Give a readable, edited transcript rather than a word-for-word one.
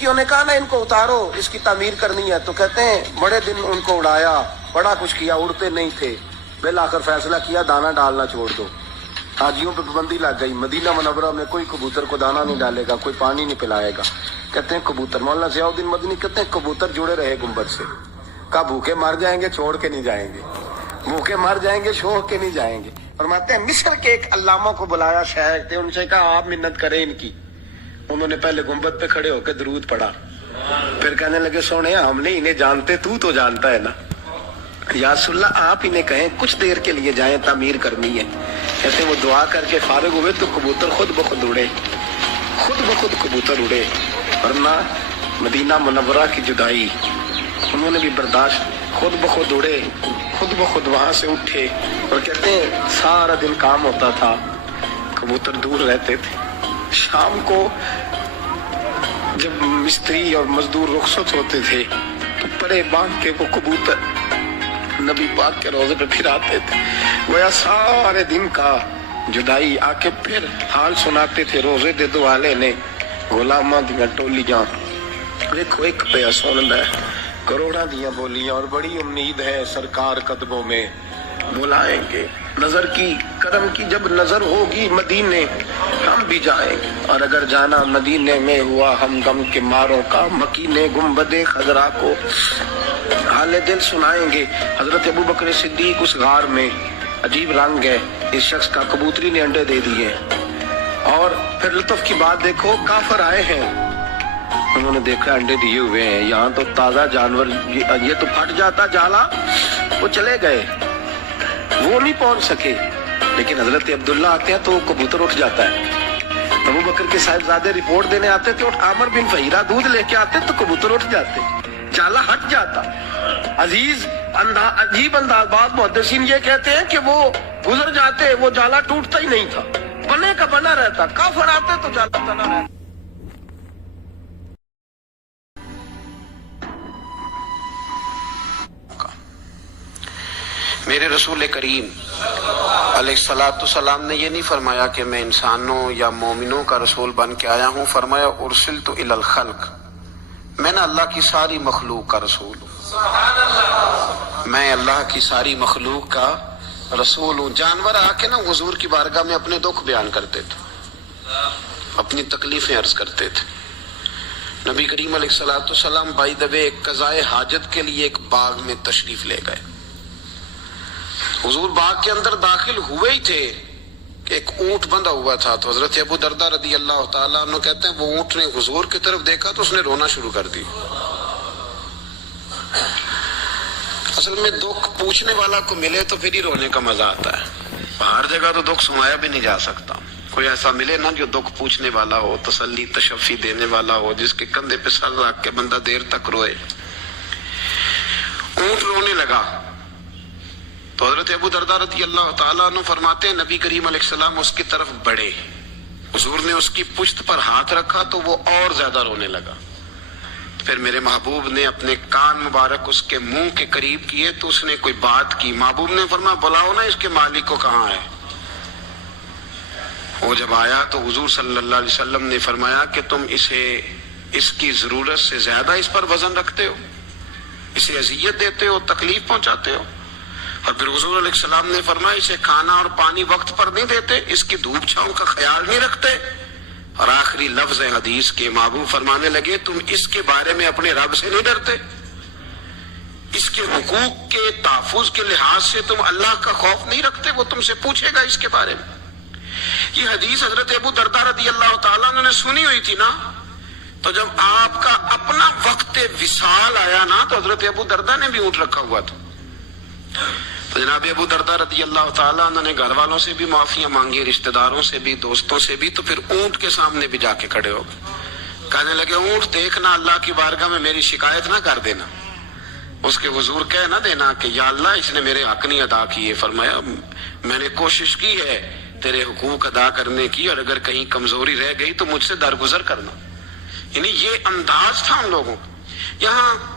लड़कियों ने कहा ना इनको उतारो, इसकी तामीर करनी है। तो कहते हैं बड़े दिन उनको उड़ाया, बड़ा कुछ किया, उड़ते नहीं थे। बिल आखिर फैसला किया दाना डालना छोड़ दो। हाजियों पर पाबंदी लग गई। मदीना मुनव्वरा में कोई कबूतर को दाना नहीं डालेगा, कोई पानी नहीं पिलाएगा। कहते हैं कबूतर, मौलाना ज़ियाउद्दीन मदनी कहते हैं कबूतर जुड़े रहे गुंबद से। का भूखे मर जाएंगे छोड़ के नहीं जाएंगे, भूखे मर जाएंगे छोड़ के नहीं जाएंगे। फरमाते हैं मिस्र के एक अल्लामा को बुलाया, शायर थे, उनसे कहा आप मिन्नत करें इनकी। उन्होंने पहले गुंबद पे खड़े होकर दरूद पढ़ा, फिर कहने लगे सोने हम नहीं इन्हें जानते, तू तो जानता है ना, या रसूलल्लाह आप इन्हें कहें कुछ देर के लिए जाएं, तामीर करनी है। कहते वो दुआ करके फारिग हुए तो कबूतर खुद ब खुद उड़े, खुद ब खुद कबूतर उड़े। वरना मदीना मुनव्वरा की जुदाई उन्होंने भी बर्दाश्त, खुद ब खुद उड़े, खुद ब खुद वहां से उठे। और कहते हैं सारा दिन काम होता था, कबूतर दूर रहते थे। शाम को जब मिस्त्री और मजदूर रुखसत होते थे तो परे बांध के वो कबूतर नबी पाक के रोजे पे फिर आते थे। वह सारे दिन का जुदाई आके फिर हाल सुनाते थे। रोजे दे दो वाले ने गुलामा दियां टोलियां देखो एक पे सुन है, करोड़ा दियां बोलियां, और बड़ी उम्मीद है सरकार कदमों में बुलाएंगे। नजर की करम की जब नजर होगी मदीने हम भी जाएंगे, और अगर जाना मदीने में हुआ हम गम के मारों का, मकीने गुंबदे खजरा को हाले दिल सुनाएंगे। हजरत अबू बकर सिद्दीक उस गार में, अजीब रंग है इस शख्स का, कबूतरी ने अंडे दे दिए। और फिर लुत्फ की बात देखो, काफर आए हैं, उन्होंने देखा अंडे दिए हुए हैं, यहाँ तो ताजा जानवर, ये तो फट जाता जाला, वो चले गए, वो नहीं पहुंच सके। लेकिन हजरत अब्दुल्ला आते हैं तो कबूतर उठ जाता है। अबू बकर के साहिबजादे रिपोर्ट देने आते थे, आमर बिन फहीरा दूध लेके आते तो कबूतर उठ जाते, जाला हट जाता। अजीब अंदाज बात मुहद्दिसीन ये कहते हैं कि वो गुजर जाते, वो जाला टूटता ही नहीं था, बने का बना रहता। काफर आते तो जाला बना रहता। मेरे रसूल करीम अलैहिस्सलाम ने ये नहीं फरमाया कि मैं इंसानों या मोमिनों का रसूल बन के आया हूँ, फरमाया उर्सिलतु इलल खल्क, मैं ना अल्लाह की सारी मखलूक का रसूल हूँ, मैं अल्लाह की सारी मखलूक का रसूल हूँ। जानवर आके ना हुजूर की बारगाह में अपने दुख बयान करते थे, अपनी तकलीफें अर्ज करते थे। नबी करीम अलैहिस्सलाम बाई द वे कज़ाए हाजत के लिए एक बाग में तशरीफ ले गए। हुजूर बाग के अंदर दाखिल हुए ही थे कि एक ऊंट बंधा हुआ था। तो हजरत अबू दरदा रदी अल्लाह ताला अन्हु कहते हैं वो ऊंट ने हुजूर की तरफ देखा तो उसने रोना शुरू कर दी। असल में दुख पूछने वाला को मिले तो फिर ही रोने का मजा आता है, हर जगह तो दुख सुनाया भी नहीं जा सकता। कोई ऐसा मिले ना जो दुख पूछने वाला हो, तसल्ली तशफ़ी देने वाला हो, जिसके कंधे पे सर रख के बंदा देर तक रोए। ऊंट रोने लगा तो हजरत अबू दरदा रज़ी अल्लाह ताला अन्हु फरमाते हैं नबी करीम अलैहिस्सलाम उसकी तरफ बढ़े, हुजूर ने उसकी पुश्त पर हाथ रखा तो वो और ज्यादा रोने लगा। फिर मेरे महबूब ने अपने कान मुबारक उसके मुंह के करीब किए तो उसने कोई बात की। महबूब ने फरमाया बुलाओ ना इसके मालिक को, कहाँ है। वो जब आया तो हुजूर सल्लल्लाहु अलैहि वसल्लम ने फरमाया कि तुम इसे इसकी जरूरत से ज्यादा इस पर वजन रखते हो, इसे अजियत देते हो, तकलीफ पहुंचाते हो। और फिर हुजूर अलैहिस्सलाम ने फरमाया इसे खाना और पानी वक्त पर नहीं देते, इसकी धूप छांव का ख्याल नहीं रखते। और आखिरी लफ्ज हदीस के महबूब फरमाने लगे तुम इसके बारे में अपने रब से नहीं डरते, इसके हुकूक के तहफ्फुज के लिहाज से तुम अल्लाह का खौफ नहीं रखते, वो तुमसे पूछेगा इसके बारे में। ये हदीस हजरत अबू दरदा रज़ी अल्लाह ताला अन्हु ने सुनी हुई थी ना, तो जब आपका अपना वक्त विसाल आया ना तो हजरत अबू दरदा ने भी ऊँट रखा हुआ था। तो जनाब अबू दरदा रज़ी अल्लाह ताला उन्होंने घर वालों से भी माफियां मांगी, रिश्तेदारों से भी, दोस्तों से भी। तो फिर ऊंट के सामने भी जाके खड़े हो गए, कहने लगे ऊंट देखना अल्लाह की बारगाह में मेरी शिकायत ना कर देना, उसके हुजूर कह ना देना कि या अल्लाह इसने मेरे हक नहीं अदा किए। फरमाया मैंने कोशिश की है तेरे हुकूक अदा करने की, और अगर कहीं कमजोरी रह गई तो मुझसे दरगुजर करना। यानी ये अंदाज था उन लोगों का। यहाँ